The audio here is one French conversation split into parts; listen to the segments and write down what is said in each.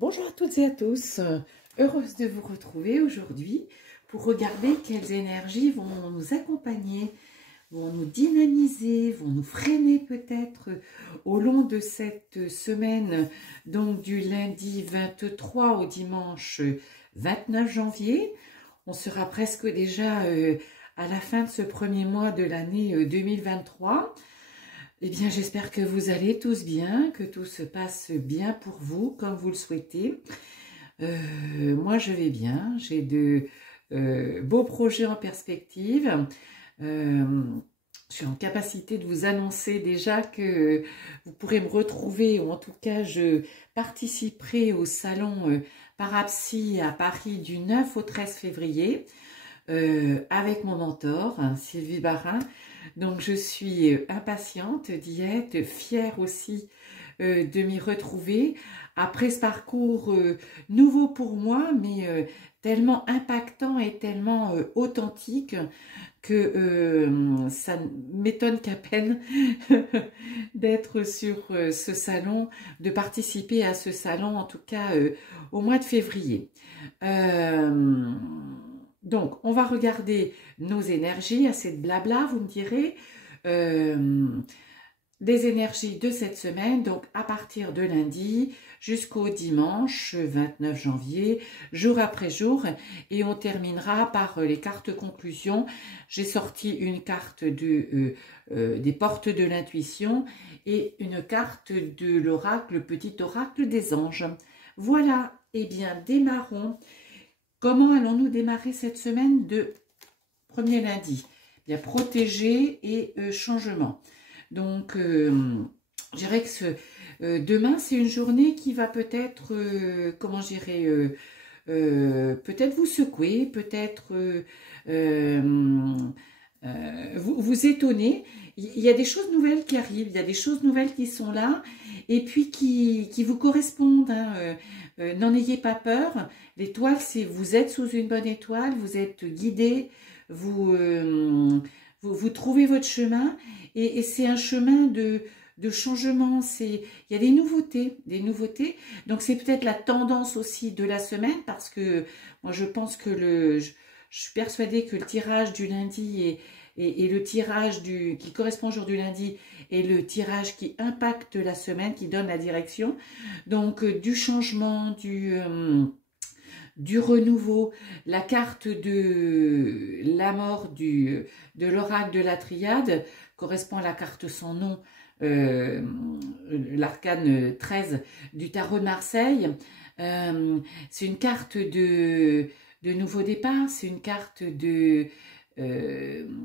Bonjour à toutes et à tous, heureuse de vous retrouver aujourd'hui pour regarder quelles énergies vont nous accompagner, vont nous dynamiser, vont nous freiner peut-être au long de cette semaine, donc du lundi 23 au dimanche 29 janvier. On sera presque déjà à la fin de ce premier mois de l'année 2023. Eh bien, j'espère que vous allez tous bien, que tout se passe bien pour vous, comme vous le souhaitez. Moi, je vais bien. J'ai de beaux projets en perspective. Je suis en capacité de vous annoncer déjà que vous pourrez me retrouver, ou en tout cas, je participerai au salon Parapsy à Paris du 9 au 13 février. Avec mon mentor, Sylvie Barin. Donc je suis impatiente d'y être, fière aussi de m'y retrouver. Après ce parcours nouveau pour moi, mais tellement impactant et tellement authentique que ça m'étonne qu'à peine d'être sur ce salon, de participer à ce salon, en tout cas au mois de février. Donc, on va regarder nos énergies, assez de blabla, vous me direz, des énergies de cette semaine, donc à partir de lundi jusqu'au dimanche 29 janvier, jour après jour, et on terminera par les cartes conclusion. J'ai sorti une carte des portes de l'intuition et une carte de l'oracle, le petit oracle des anges. Voilà, et bien démarrons. Comment allons-nous démarrer cette semaine de premier lundi? Bien, protéger et changement. Donc, je dirais que demain, c'est une journée qui va peut-être, comment je dirais, peut-être vous secouer, peut-être vous étonner. Il y a des choses nouvelles qui arrivent, il y a des choses nouvelles qui sont là et puis qui vous correspondent. N'en ayez pas peur. L'étoile, c'est vous êtes sous une bonne étoile, vous êtes guidé, vous trouvez votre chemin et c'est un chemin de changement. Il y a des nouveautés. Donc c'est peut-être la tendance aussi de la semaine parce que moi je pense que je suis persuadée que le tirage du lundi et le tirage qui correspond au jour du lundi est le tirage qui impacte la semaine, qui donne la direction. Donc du changement, du renouveau, la carte de la mort de l'oracle de la triade correspond à la carte sans nom, l'arcane 13 du tarot de Marseille. C'est une carte de nouveau départ, c'est une carte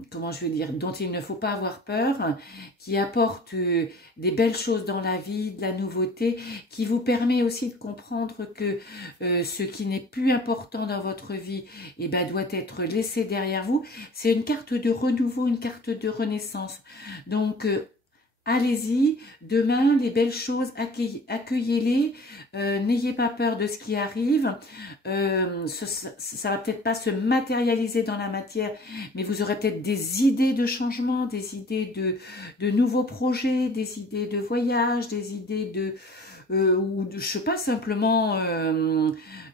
comment je veux dire, dont il ne faut pas avoir peur, qui apporte des belles choses dans la vie, de la nouveauté, qui vous permet aussi de comprendre que ce qui n'est plus important dans votre vie doit être laissé derrière vous. C'est une carte de renouveau, une carte de renaissance. Donc, allez-y, demain, les belles choses, accueillez-les, n'ayez pas peur de ce qui arrive, ça va peut-être pas se matérialiser dans la matière, mais vous aurez peut-être des idées de changement, des idées de nouveaux projets, des idées de voyage, des idées ou je sais pas, simplement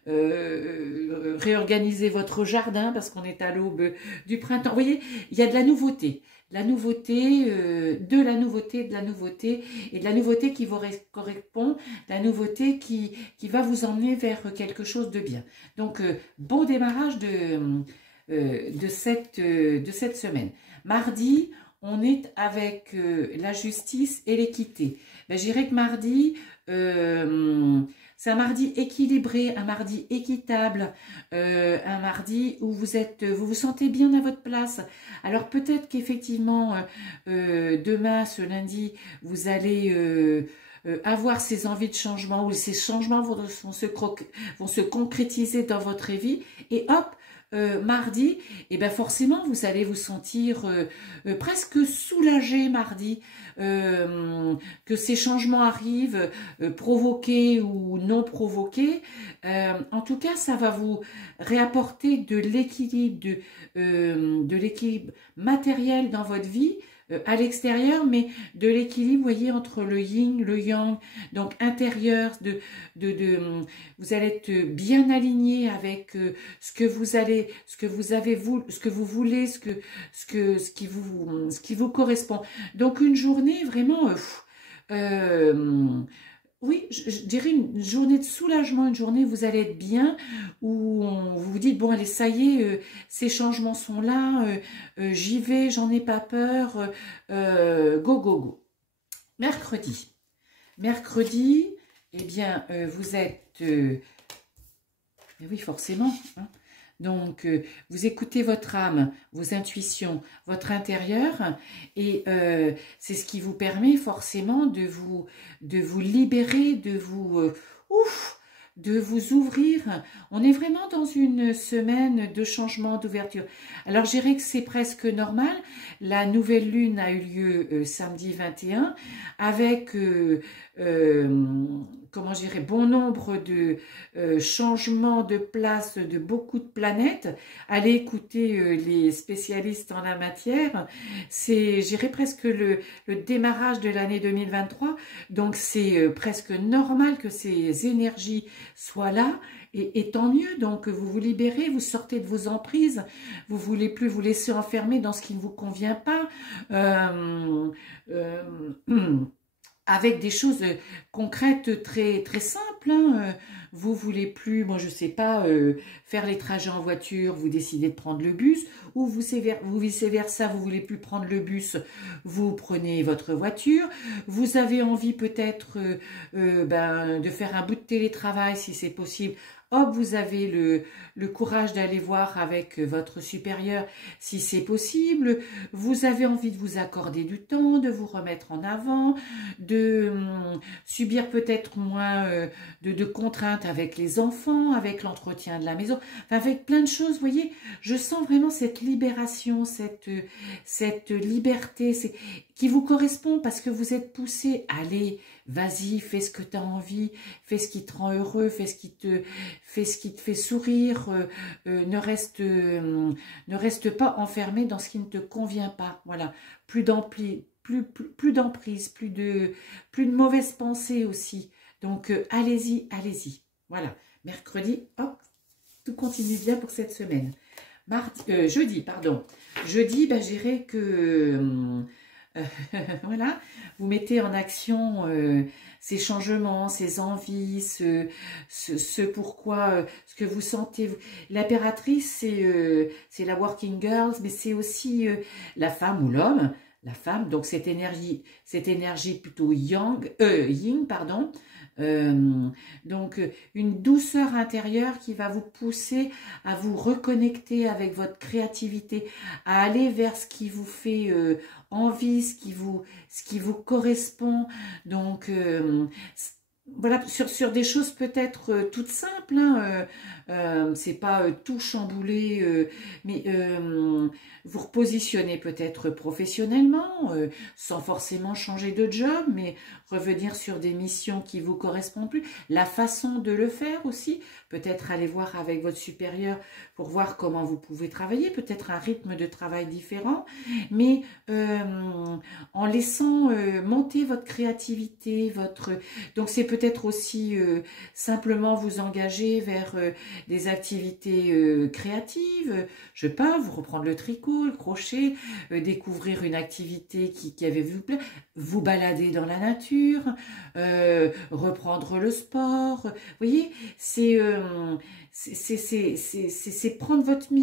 réorganiser votre jardin parce qu'on est à l'aube du printemps. Vous voyez, il y a de la nouveauté. La nouveauté, de la nouveauté et de la nouveauté qui vous correspond, la nouveauté qui va vous emmener vers quelque chose de bien. Donc, bon démarrage de cette semaine. Mardi, on est avec la justice et l'équité. Ben, je dirais que mardi, c'est un mardi équilibré, un mardi équitable, un mardi où vous vous sentez bien à votre place. Alors peut-être qu'effectivement, demain, ce lundi, vous allez avoir ces envies de changement ou ces changements vont se concrétiser dans votre vie et hop, mardi, et ben forcément vous allez vous sentir presque soulagé mardi, que ces changements arrivent, provoqués ou non provoqués. En tout cas, ça va vous réapporter de l'équilibre, de l'équilibre matériel dans votre vie, à l'extérieur, mais de l'équilibre, vous voyez, entre le yin, le yang, donc intérieur, vous allez être bien aligné avec ce que vous voulez, ce qui vous correspond. Donc une journée vraiment, oui, je dirais une journée de soulagement, une journée où vous allez être bien, où vous vous dites, bon allez, ça y est, ces changements sont là, j'y vais, j'en ai pas peur, go, go, go. Mercredi. Mercredi, eh bien, vous êtes... oui, forcément, hein. Donc, vous écoutez votre âme, vos intuitions, votre intérieur, et c'est ce qui vous permet forcément de vous libérer, de vous ouvrir. On est vraiment dans une semaine de changement, d'ouverture. Alors, je dirais que c'est presque normal. La nouvelle lune a eu lieu samedi 21 avec... comment je dirais, bon nombre de changements de place de beaucoup de planètes. Allez écouter les spécialistes en la matière. C'est, je dirais, presque le démarrage de l'année 2023. Donc, c'est presque normal que ces énergies soient là. Et tant mieux, donc vous vous libérez, vous sortez de vos emprises, vous ne voulez plus vous laisser enfermer dans ce qui ne vous convient pas. Avec des choses concrètes très, très simples. Hein. Vous voulez plus, moi je sais pas, faire les trajets en voiture, vous décidez de prendre le bus, ou vous vice-versa, vous voulez plus prendre le bus, vous prenez votre voiture. Vous avez envie peut-être de faire un bout de télétravail si c'est possible. Hop, vous avez le courage d'aller voir avec votre supérieur si c'est possible. Vous avez envie de vous accorder du temps, de vous remettre en avant, de subir peut-être moins de contraintes avec les enfants, avec l'entretien de la maison, enfin, avec plein de choses. Vous voyez, je sens vraiment cette libération, cette liberté qui vous correspond parce que vous êtes poussé. Allez, vas-y, fais ce que tu as envie, fais ce qui te rend heureux, fais ce qui te fait sourire, ne reste pas enfermé dans ce qui ne te convient pas. Voilà, plus d'emprise, plus de mauvaises pensées aussi. Donc, allez-y, allez-y. Voilà, mercredi, hop, tout continue bien pour cette semaine. Jeudi, pardon. Jeudi, ben, je dirais que... voilà, vous mettez en action ces changements, ces envies, ce pourquoi, ce que vous sentez. L'impératrice, c'est la working girl, mais c'est aussi la femme ou l'homme. La femme, donc cette énergie plutôt yin, pardon. Donc une douceur intérieure qui va vous pousser à vous reconnecter avec votre créativité, à aller vers ce qui vous fait envie, ce qui vous correspond. Donc voilà, sur des choses peut-être toutes simples, hein, c'est pas tout chamboulé, mais vous repositionnez peut-être professionnellement, sans forcément changer de job, mais revenir sur des missions qui vous correspondent plus. La façon de le faire aussi, peut-être aller voir avec votre supérieur pour voir comment vous pouvez travailler, peut-être un rythme de travail différent, mais en laissant monter votre créativité, donc c'est peut-être aussi simplement vous engager vers des activités créatives, je sais pas, vous reprendre le tricot, le crochet, découvrir une activité qui avait vous plaît, vous balader dans la nature, reprendre le sport. Vous voyez, c'est prendre votre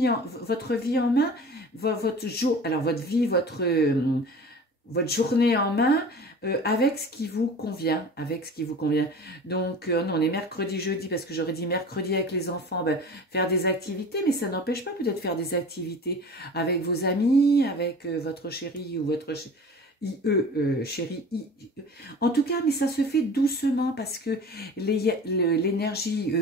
vie en main, votre vie, votre journée en main, avec ce qui vous convient, Donc, on est mercredi, jeudi, parce que j'aurais dit mercredi avec les enfants, ben, faire des activités, mais ça n'empêche pas peut-être faire des activités avec vos amis, avec votre chéri ou votre chéri. En tout cas, mais ça se fait doucement parce que l'énergie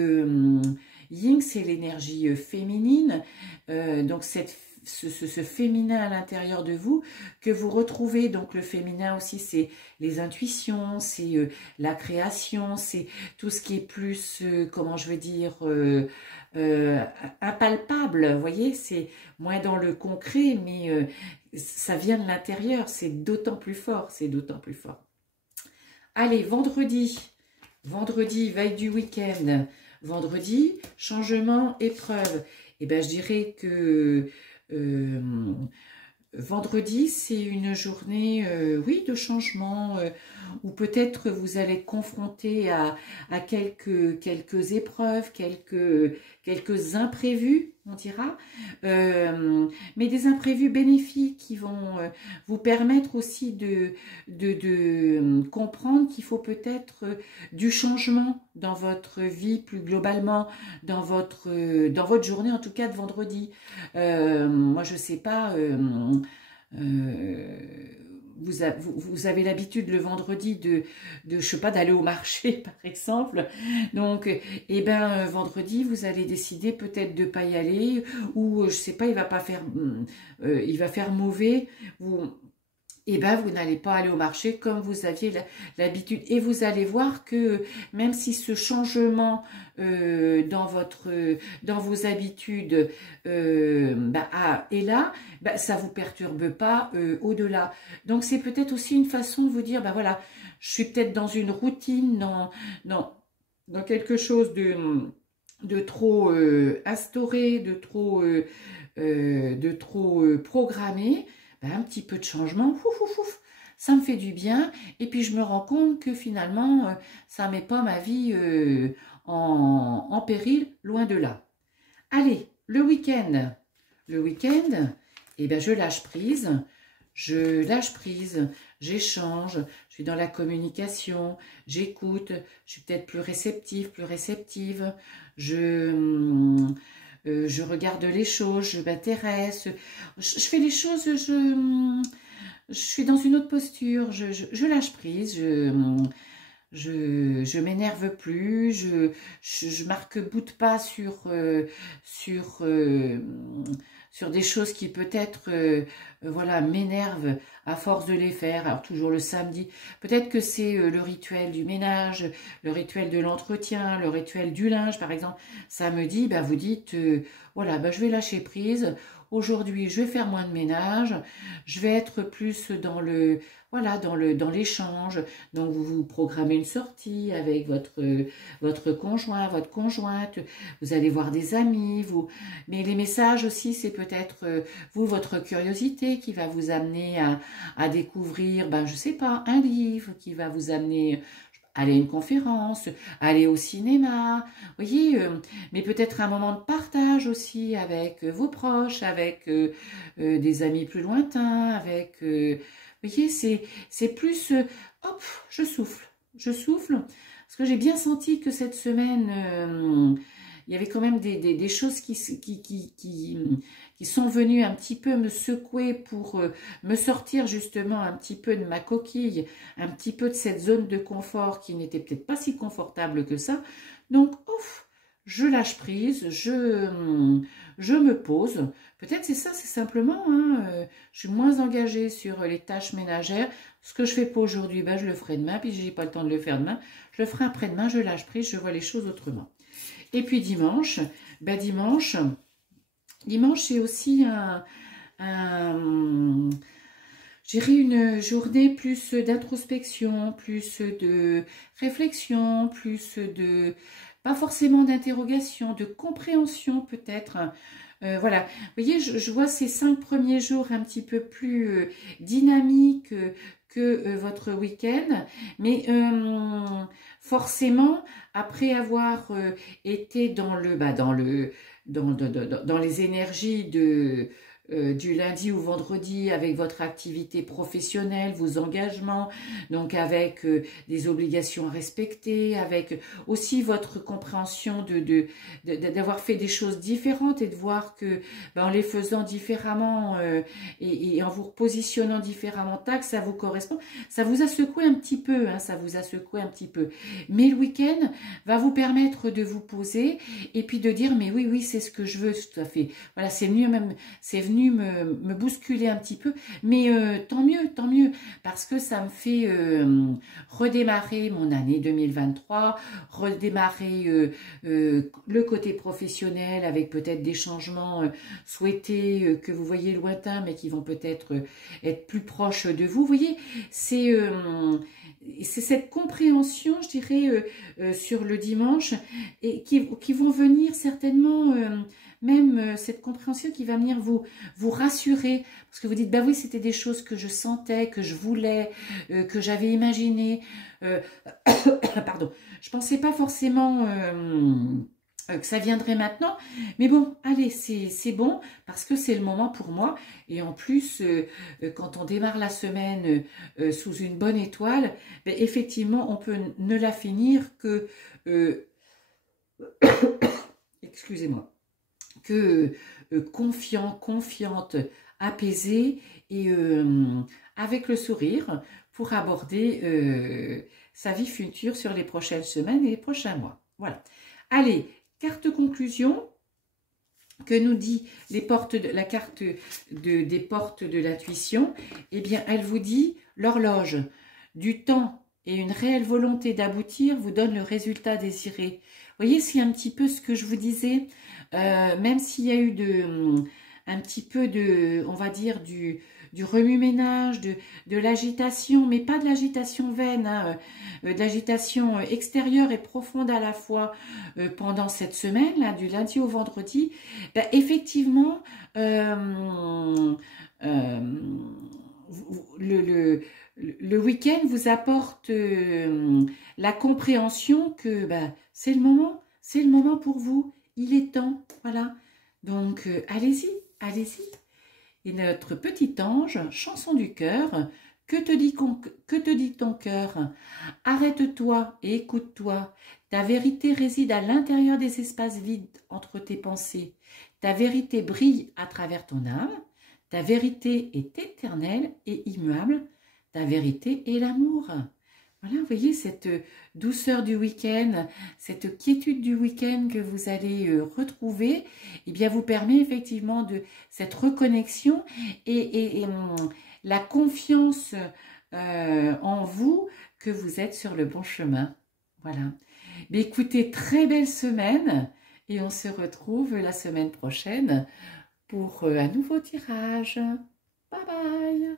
yin, c'est l'énergie féminine, donc cette ce féminin à l'intérieur de vous que vous retrouvez. Donc le féminin aussi, c'est les intuitions, c'est la création, c'est tout ce qui est plus, comment je veux dire, impalpable. Vous voyez, c'est moins dans le concret, mais ça vient de l'intérieur. C'est d'autant plus fort, c'est d'autant plus fort. Allez, vendredi, veille du week-end. Vendredi, changement, épreuve. Eh bien, je dirais que vendredi, c'est une journée, oui, de changement, où peut-être vous allez être confronté à quelques épreuves, quelques imprévus, on dira, mais des imprévus bénéfiques qui vont vous permettre aussi de comprendre qu'il faut peut-être du changement dans votre vie plus globalement, dans votre journée, en tout cas de vendredi. Moi, je sais pas... vous avez l'habitude le vendredi je sais pas, d'aller au marché par exemple, donc eh ben vendredi vous allez décider peut-être de pas y aller, ou je sais pas, il va faire mauvais, et ben vous n'allez pas aller au marché comme vous aviez l'habitude, et vous allez voir que même si ce changement dans vos habitudes est là, ça vous perturbe pas au-delà. Donc c'est peut-être aussi une façon de vous dire, voilà, je suis peut-être dans une routine, dans quelque chose de trop instauré, de trop programmé. Un petit peu de changement, ça me fait du bien, et puis je me rends compte que finalement, ça ne met pas ma vie en péril, loin de là. Allez, le week-end, eh bien, je lâche prise, j'échange, je suis dans la communication, j'écoute, je suis peut-être plus réceptive, je regarde les choses, je m'intéresse, je fais les choses, je suis dans une autre posture, je lâche prise, je m'énerve plus, je marque bout de pas sur des choses qui peut-être voilà, m'énervent à force de les faire. Alors toujours le samedi, peut-être que c'est le rituel du ménage, le rituel de l'entretien, le rituel du linge par exemple. Samedi, vous dites voilà, je vais lâcher prise. Aujourd'hui, je vais faire moins de ménage, je vais être plus dans l'échange. Donc vous programmez une sortie avec votre conjoint, votre conjointe, vous allez voir des amis, mais les messages aussi, c'est peut-être votre curiosité qui va vous amener à découvrir, je sais pas, un livre, qui va vous amener aller à une conférence, aller au cinéma, vous voyez, mais peut-être un moment de partage aussi avec vos proches, avec des amis plus lointains, avec, vous voyez, c'est plus, hop, je souffle, parce que j'ai bien senti que cette semaine, il y avait quand même des choses qui sont venues un petit peu me secouer pour me sortir justement un petit peu de ma coquille, un petit peu de cette zone de confort qui n'était peut-être pas si confortable que ça. Donc, ouf, je lâche prise, je me pose. Peut-être c'est ça, c'est simplement, je suis moins engagée sur les tâches ménagères. Ce que je fais pas aujourd'hui, je le ferai demain, puis j'ai pas le temps de le faire demain. Je le ferai après-demain, je lâche prise, je vois les choses autrement. Et puis dimanche, dimanche c'est aussi je dirais une journée plus d'introspection, plus de réflexion, plus de, pas forcément d'interrogation, de compréhension peut-être. Voilà, vous voyez, je vois ces 5 premiers jours un petit peu plus dynamiques que votre week-end, mais forcément, après avoir été dans les énergies du lundi au vendredi, avec votre activité professionnelle, vos engagements, donc avec des obligations à respecter, avec aussi votre compréhension d'avoir fait des choses différentes, et de voir que en les faisant différemment et en vous repositionnant différemment, ça vous correspond. Ça vous a secoué un petit peu, mais le week-end va vous permettre de vous poser et puis de dire mais oui, c'est ce que je veux, tout à fait. Voilà, c'est venu venu me bousculer un petit peu, mais tant mieux, parce que ça me fait redémarrer mon année 2023, redémarrer le côté professionnel avec peut-être des changements souhaités que vous voyez lointains, mais qui vont peut-être être plus proches de vous. Vous voyez, c'est cette compréhension, je dirais, sur le dimanche, et qui vont venir certainement, même cette compréhension qui va venir vous rassurer, parce que vous dites, bah oui, c'était des choses que je sentais, que je voulais, que j'avais imaginé. Pardon, je pensais pas forcément que ça viendrait maintenant, mais bon, allez, c'est bon, parce que c'est le moment pour moi, et en plus, quand on démarre la semaine sous une bonne étoile, ben, effectivement, on peut ne la finir que, excusez-moi, que confiant, confiante, apaisée, et avec le sourire, pour aborder sa vie future sur les prochaines semaines et les prochains mois. Voilà. Allez, carte conclusion que nous dit la carte des portes de l'intuition. Eh bien, elle vous dit l'horloge du temps et une réelle volonté d'aboutir vous donne le résultat désiré. Vous voyez, c'est un petit peu ce que je vous disais, même s'il y a eu un petit peu de, on va dire, du remue-ménage, de l'agitation, mais pas de l'agitation vaine, hein, de l'agitation extérieure et profonde à la fois pendant cette semaine, là, du lundi au vendredi, ben, effectivement, le week-end vous apporte la compréhension que ben, c'est le moment pour vous, il est temps, voilà. Donc, allez-y, allez-y. Et notre petit ange, chanson du cœur, que te dit ton cœur? Arrête-toi et écoute-toi. Ta vérité réside à l'intérieur des espaces vides entre tes pensées. Ta vérité brille à travers ton âme. Ta vérité est éternelle et immuable. Ta vérité est l'amour. Voilà, vous voyez cette douceur du week-end, cette quiétude du week-end que vous allez retrouver, eh bien vous permet effectivement de cette reconnexion et la confiance en vous que vous êtes sur le bon chemin. Voilà. Mais écoutez, très belle semaine et on se retrouve la semaine prochaine pour un nouveau tirage. Bye bye!